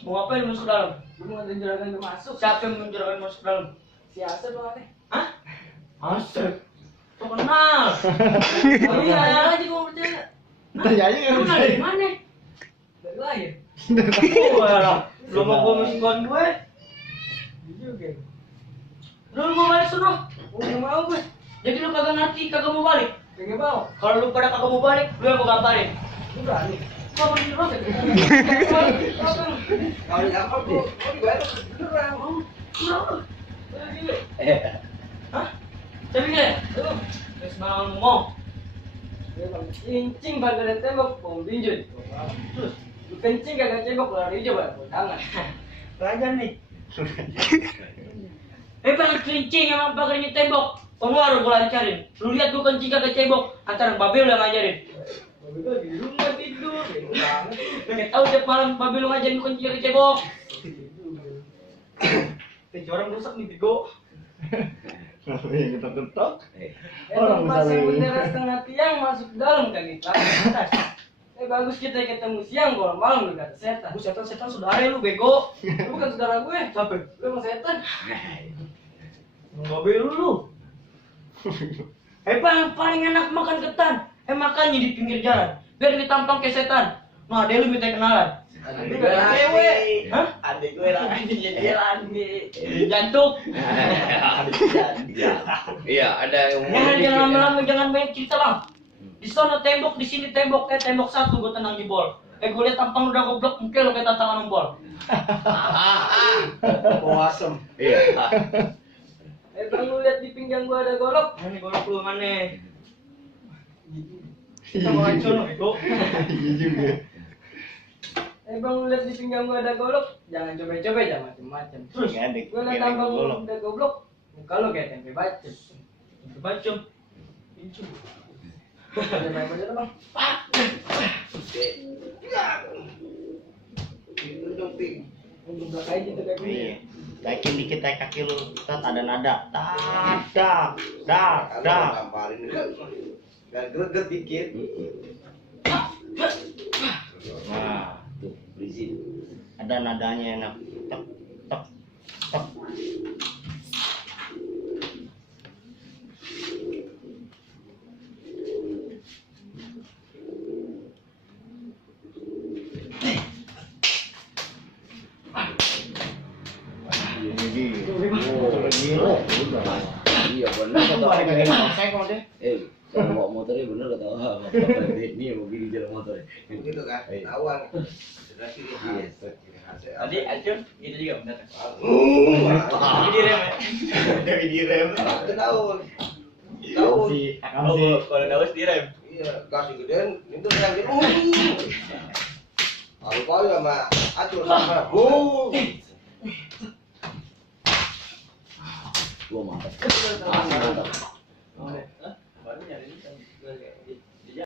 Mau ngapain masuk dalam? Lu mau nganterin juragan ke masuk. Siapa yang menjuragan masuk dalam? Si Asep lo katanya. Hah? Asep. Kok kenal? Oh iya, aja gua percaya. Tanya aja Lu kenal dari mana? Dari lahir. Wah, lu mau gua masukkan gue? Juga. Lu mau balik suruh. Nggak mau gue. Jadi lu kagak ngerti, kagak mau balik. Kagak mau. Kalau lu pada kagak mau balik, lu yang mau kabarin. Lu berani. Kau pergi dulu. Kalau di apa bu? Mau dibayar beneran. Hah? Tapi gak? Tuh, terus malam ngomong. Dia bang cincin kagak ada tembok, mau binjut. Terus lu kencing kagak tembok, lari aja bang. Jangan. Raja nih. Bang kencing sama pagarnya tembok. Pengaruh gua lancarin. Lu lihat gua kencing kagak cebok, antara babe lu yang ngajarin. Babe gue di rumah tidur. Bego banget. Pengen tahu tiap malam babe lu ngajarin gua kencing kagak cebok. Orang rusak nih bego. Kenapa yang ketok-ketok? Emang masih bendera setengah tiang masuk dalam kaki atas. Bagus kita ketemu siang kalau malam lu kata setan. Lu setan saudara lu bego. Lu bukan saudara gue. Siapa? Lu emang setan. Babe lu. Bang, paling enak makan ketan. Makannya di pinggir jalan. Biar ditampang kayak setan. Nah, dia lu minta kenalan. Adik gue cewek. Hah? Adik gue lagi jadi lagi. Jantung. Iya, ada yang Jangan lama-lama, jangan banyak cerita bang. Di sana tembok, di sini tembok, tembok satu gue tenang jebol. Gue liat tampang udah goblok, mungkin lo kayak tantangan nembol. Bawa asem. Iya. Bang lu lihat di pinggang gue ada golok. Mana golok lu mana? Kita mau hancur lo, bego. Iya juga. Bang lu lihat di pinggang gue ada golok. Jangan coba-coba, jangan macem-macem. Terus, Nggak ada. Gue liat tampang lu udah goblok. Muka lu kayak tempe bacem. bacem. Ada baik-baik aja bang. Itu dong, Ping. Geblak aja gitu kayak gini. Iya. Naikin dikit naik kaki lu, tat ada nada. Dak, dak, dak. Tamparin dan greget dikit. Nah, Tuh, berisik. ada nadanya enak. Tek, tek, tek. Gila. Iya, benar kata Balik lagi orang. ngosek sama dia. Kalau bawa motornya bener kata orang. Ini yang begini jalan motornya. Gitu kan, ketahuan. Sudah sini Tadi acun, itu juga bener. Ah. Ini rem ya. Ini rem. Ketahuan. Kalau daus direm. Iya, kasih gedean, itu yang di Kalau sama acur sama. Gua mantap. Baru nyari ini kan.